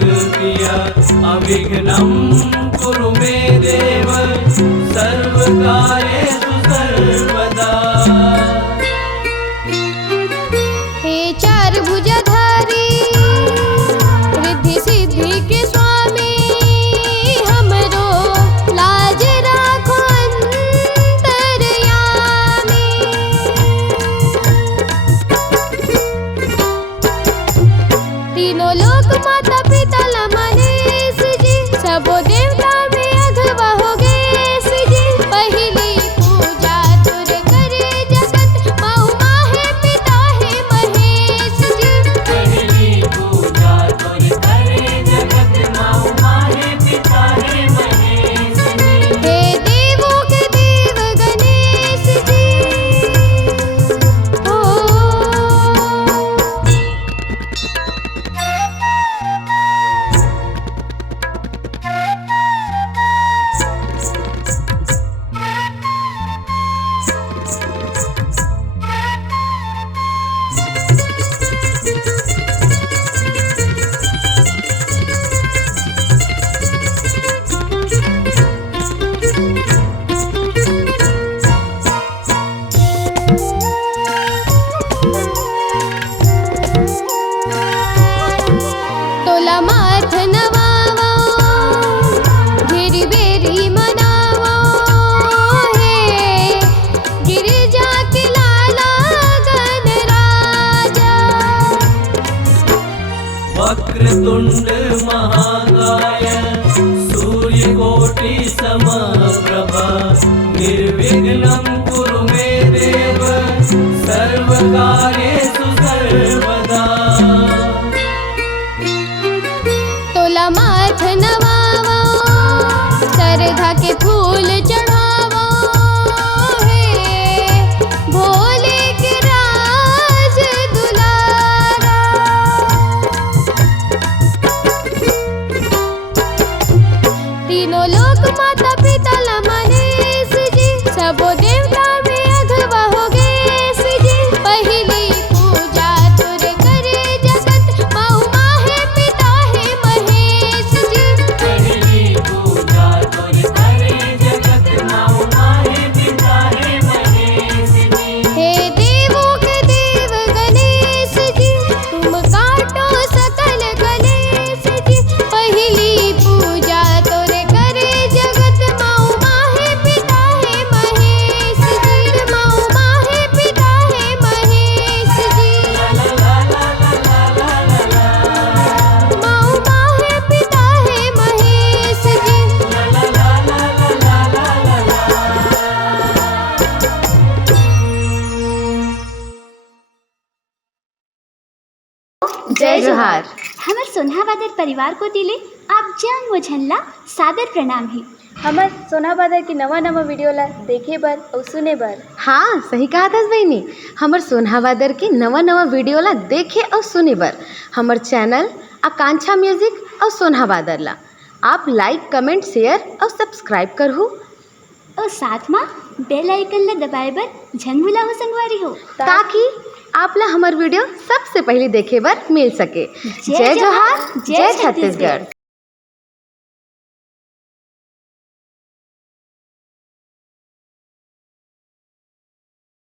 भक्तिया अविघ्नं कुरु मे देव सर्वकार्येषु सर्वदा। हे चार भुजधारी रिद्धि सिद्धि के स्वामी हमरो लाज राखो अंतरयामी। तीनों लोक माता पिता लमनेश जी सबो देवता में अघवा हो गए जी। पहली पूजा तुर करे जगत माऊ माहे पिता है महेश जी। पहली पूजा तुर करे जगत माऊ माहे पिता है महेश जी। हे देवों के देव गणेश जी ओ तोला माथ नवावो गिरि बेरी मनावो। हे गिरिजा के लाला गणराजा। वक्रतुंड महाकाय सूर्यकोटि समप्रभा निर्विघ्नं कुरु मे देव सर्वकार्येषु सर्वदा। तोला माथ नवावो श्रद्धा के फूल चढ़ावो। हे भोले के राज दुलारा। तीनों लोक माता पिता लमनेश जी सबो देवता में अघवा हो गए जी। पहली पूजा तुर करे जगत माऊ माहे पिता है महेश जी। पहली पूजा तुर करे जगत माऊ माहे पिता है महेश जी। हे देवों के देव गणेश जी तुम काटो सकल कलेश जी। पहली पूजा तोरे करे जगत माऊ माहे पिता है महेश जी। माऊ माहे पिता है महेश जी। माऊ माहे पिता है महेश जी। जय जोहार। हमर सोनाबादर परिवार को दिले आप जंग व झल्ला सादर प्रणाम ही। हमर सोनाबादर के नवा नवा वीडियो ला देखे बर और सुने बर। हाँ सही कहा था बहनी। हमर सोनाबादर के नवा नवा वीडियो ला देखे और सुने बर हमर चैनल आकांक्षा म्यूजिक और सोनाबादर ला आप लाइक कमेंट शेयर और सब्सक्राइब करहु। और साथ में बेल आइकन ला दबाए बर झन भुलाओ संगवारी हो ताकि आप ला हमर वीडियो सबसे पहले देखे बर मिल सके। जय जोहार जय छत्तीसगढ़।